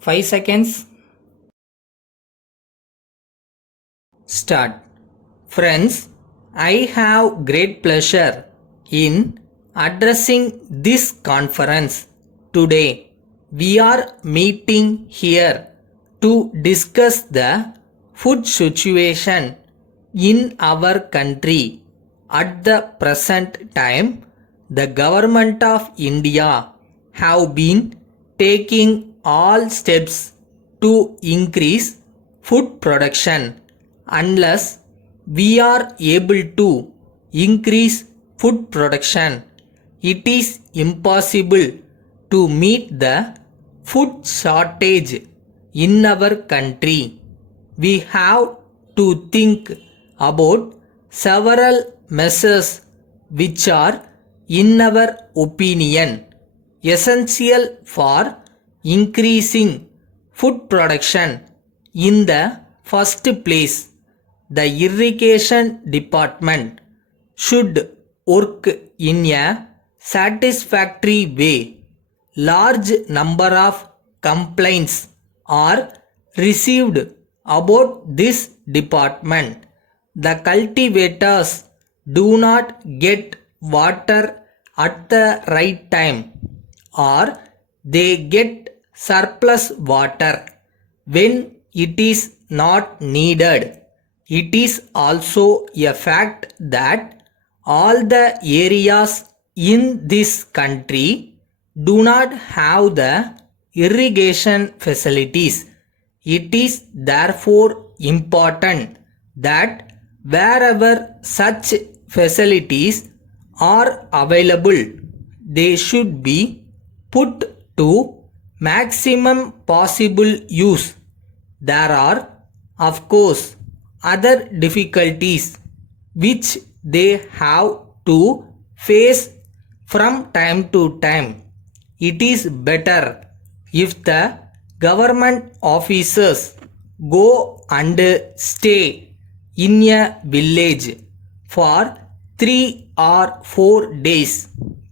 5 seconds. Start. Friends, I have great pleasure in addressing this conference today. We are meeting here to discuss the food situation in our country. At the present time, the government of India have been taking all steps to increase food production. Unless we are able to increase food production, it is impossible to meet the food shortage in our country. We have to think about several measures which are, in our opinion, essential for increasing food production. In the first place, the irrigation department should work in a satisfactory way. Large number of complaints are received about this department. The cultivators do not get water at the right time, or they get surplus water when it is not needed. It is also a fact that all the areas in this country do not have the irrigation facilities. It is therefore important that wherever such facilities are available, they should be put to maximum possible use. There are, of course, other difficulties which they have to face from time to time. It is better if the government officers go and stay in a village for 3 or 4 days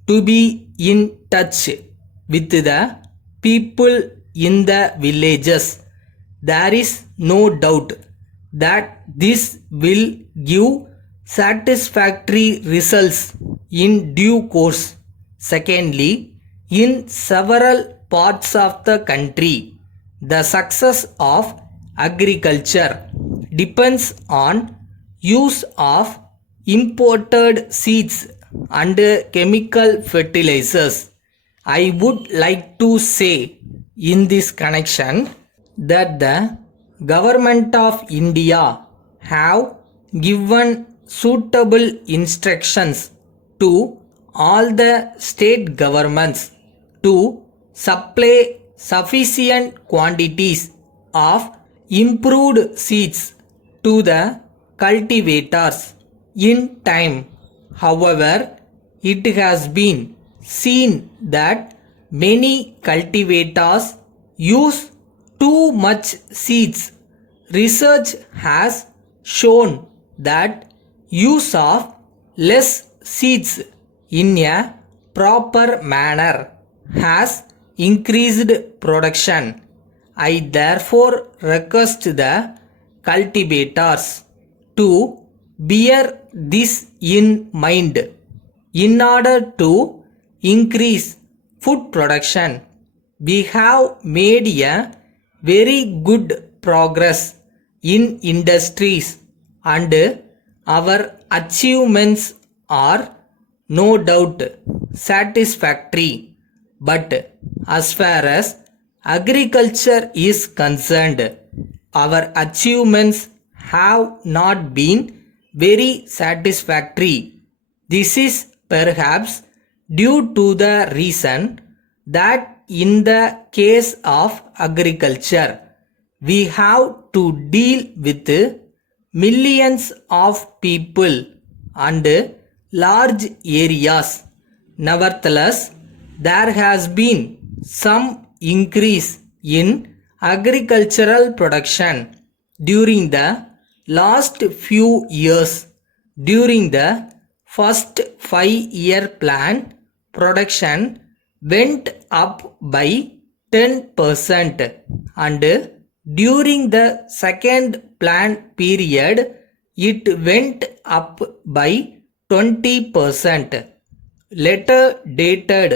to be in touch with the people in the villages. There is no doubt that this will give satisfactory results in due course. Secondly, in several parts of the country, the success of agriculture depends on use of imported seeds and chemical fertilizers. I would like to say in this connection that the government of India have given suitable instructions to all the state governments to supply sufficient quantities of improved seeds to the cultivators in time. However, it has been seen that many cultivators use too much seeds. Research has shown that use of less seeds in a proper manner has increased production. I therefore request the cultivators to bear this in mind. In order to increase food production, we have made a very good progress in industries, and our achievements are no doubt satisfactory. But as far as agriculture is concerned, our achievements have not been very satisfactory. This is perhaps due to the reason that in the case of agriculture, we have to deal with millions of people and large areas. Nevertheless, there has been some increase in agricultural production during the last few years. During the first 5-year plan, production went up by 10% and during the second plan period it went up by 20%. Letter dated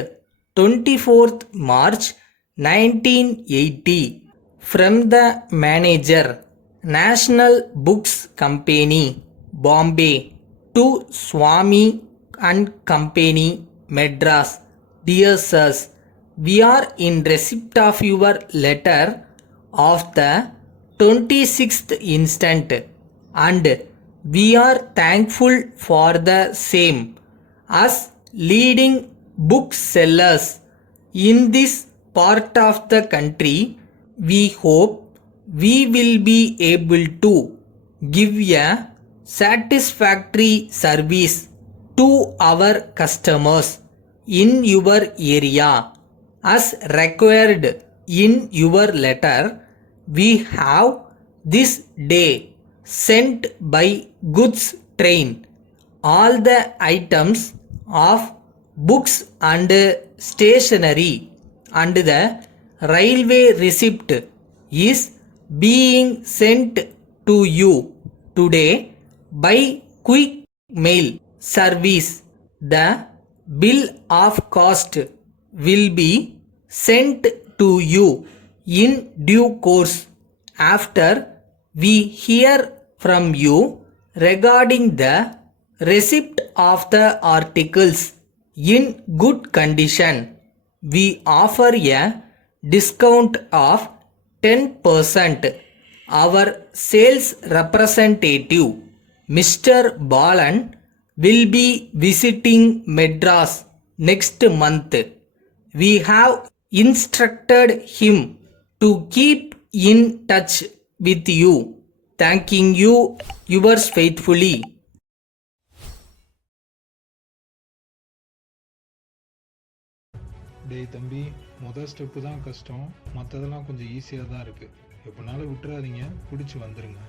24th March 1980 from the manager, National Books Company, Bombay, to Swami and Company, Madras. Dear sirs, we are in receipt of your letter of the 26th instant and we are thankful for the same. As leading booksellers in this part of the country, we hope we will be able to give a satisfactory service to our customers in your area. As required in your letter, we have this day sent by goods train all the items of books and stationery, and the railway receipt is being sent to you today by quick mail service. The bill of cost will be sent to you in due course after we hear from you regarding the receipt of the articles in good condition. We offer a discount of 10%. Our sales representative, Mr. Balan, will be visiting Madras next month. We have instructed him to keep in touch with you. Thanking you, yours faithfully. டேய் தம்பி, மொதல் step தான் கஷ்டம், மற்றதெல்லாம் கொஞ்சம் ஈஸியாக தான் இருக்குது. எப்படினாலும் விட்டுறாதீங்க, பிடிச்சி வந்துடுங்க.